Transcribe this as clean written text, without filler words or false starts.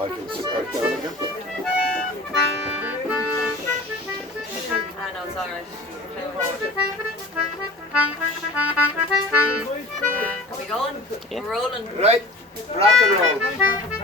I can sit back down again. I know, it's alright. Are we going? Yeah. We're rolling. Right, rock and roll.